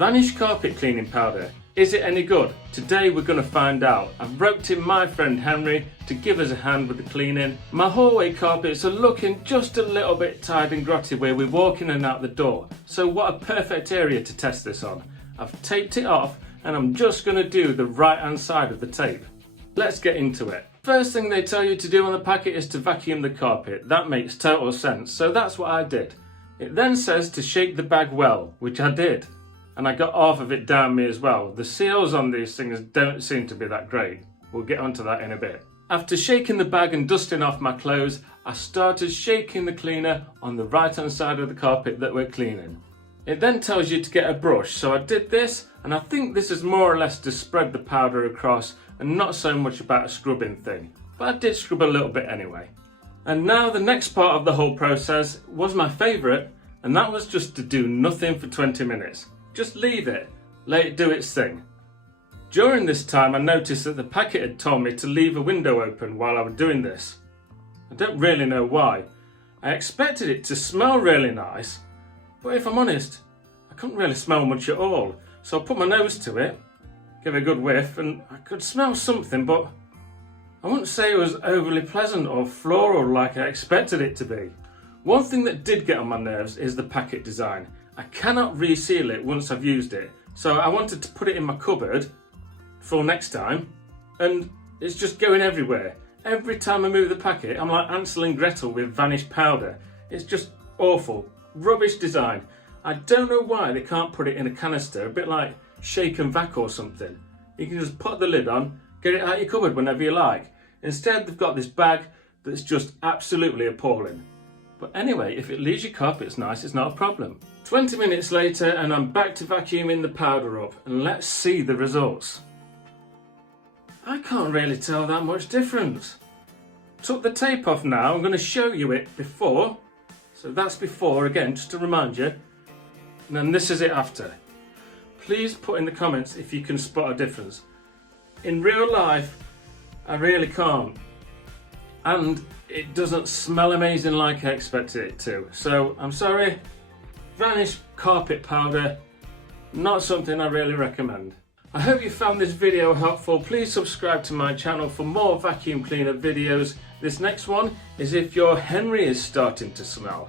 Vanish carpet cleaning powder. Is it any good? Today we're going to find out. I've roped in my friend Henry to give us a hand with the cleaning. My hallway carpets are looking just a little bit tired and grotty where we walk in and out the door. So what a perfect area to test this on. I've taped it off and I'm just going to do the right hand side of the tape. Let's get into it. First thing they tell you to do on the packet is to vacuum the carpet. That makes total sense, so that's what I did. It then says to shake the bag well, which I did. And I got half of it down me as well. The seals on these things don't seem to be that great. We'll get onto that in a bit. After shaking the bag and dusting off my clothes, I started shaking the cleaner on the right hand side of the carpet that we're cleaning. It then tells you to get a brush, so I did this, and I think this is more or less to spread the powder across and not so much about a scrubbing thing. But I did scrub a little bit anyway. And now the next part of the whole process was my favourite, and that was just to do nothing for 20 minutes. Just leave it, let it do its thing. During this time I noticed that the packet had told me to leave a window open while I was doing this. I don't really know why. I expected it to smell really nice, but if I'm honest, I couldn't really smell much at all. So I put my nose to it, gave it a good whiff, and I could smell something, but I wouldn't say it was overly pleasant or floral like I expected it to be. One thing that did get on my nerves is the packet design. I cannot reseal it once I've used it, so I wanted to put it in my cupboard for next time, and it's just going everywhere. Every time I move the packet, I'm like Ansel and Gretel with Vanish powder. It's just awful, rubbish design. I don't know why they can't put it in a canister, a bit like shake and vac or something. You can just put the lid on, get it out of your cupboard whenever you like. Instead they've got this bag that's just absolutely appalling. But anyway, if it leaves your carpets nice, it's not a problem. 20 minutes later and I'm back to vacuuming the powder up, and let's see the results. I can't really tell that much difference. Took the tape off now, I'm going to show you it before. So that's before again, just to remind you. And then this is it after. Please put in the comments if you can spot a difference. In real life, I really can't. And it doesn't smell amazing like I expected it to. So I'm sorry, Vanish carpet powder, not something I really recommend. I hope you found this video helpful. Please subscribe to my channel for more vacuum cleaner videos. This next one is if your Henry is starting to smell.